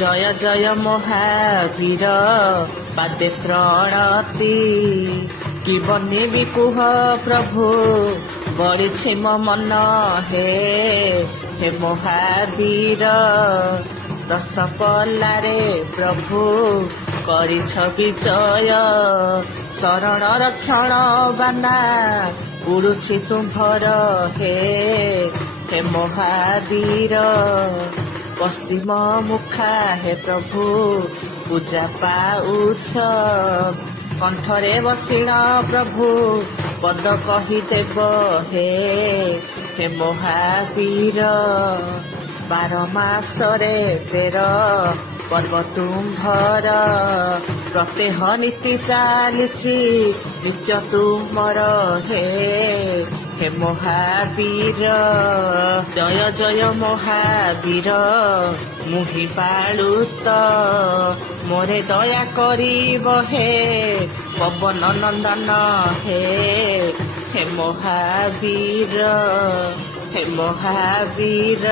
জয় জয় মহাবীর পাদে প্রণতি কি বনেবি কুহ প্রভু বড়িছে ମୋ ମନ হে হে মহাবীর ଦଶ ପଲ୍ଲାରେ ପ୍ରଭୁ କରିଛ ବିଜୟ ଶରଣ ରକ୍ଷଣ ବାନା ଉଡୁଛି ତୁମ୍ଭର ହେ ହେ ମହାବୀର ପଶ୍ଚିମ ମୁଖା ହେ ପ୍ରଭୁ ପୂଜା ପାଉଛ କଣ୍ଠରେ ବସିଣ ପ୍ରଭୁ ପଦ କହିଦେବ ହେ ହେ ମହାବୀର ବାର ମାସରେ 13 ପର୍ବ ତୁମ୍ଭର ପ୍ରତ୍ୟହ ନୀତି ଚାଲିଛି ନିତ୍ୟ ତୁମର ହେ ହେ ମହାବୀର ଜୟ ଜୟ ମହାବୀର ମୁହିଁ ବାଳୁତ ମୋରେ ଦୟା କରିବ ହେ ପବନ ନନ୍ଦନ ହେ ହେ ମହାବୀର ହେ ମହାବୀର।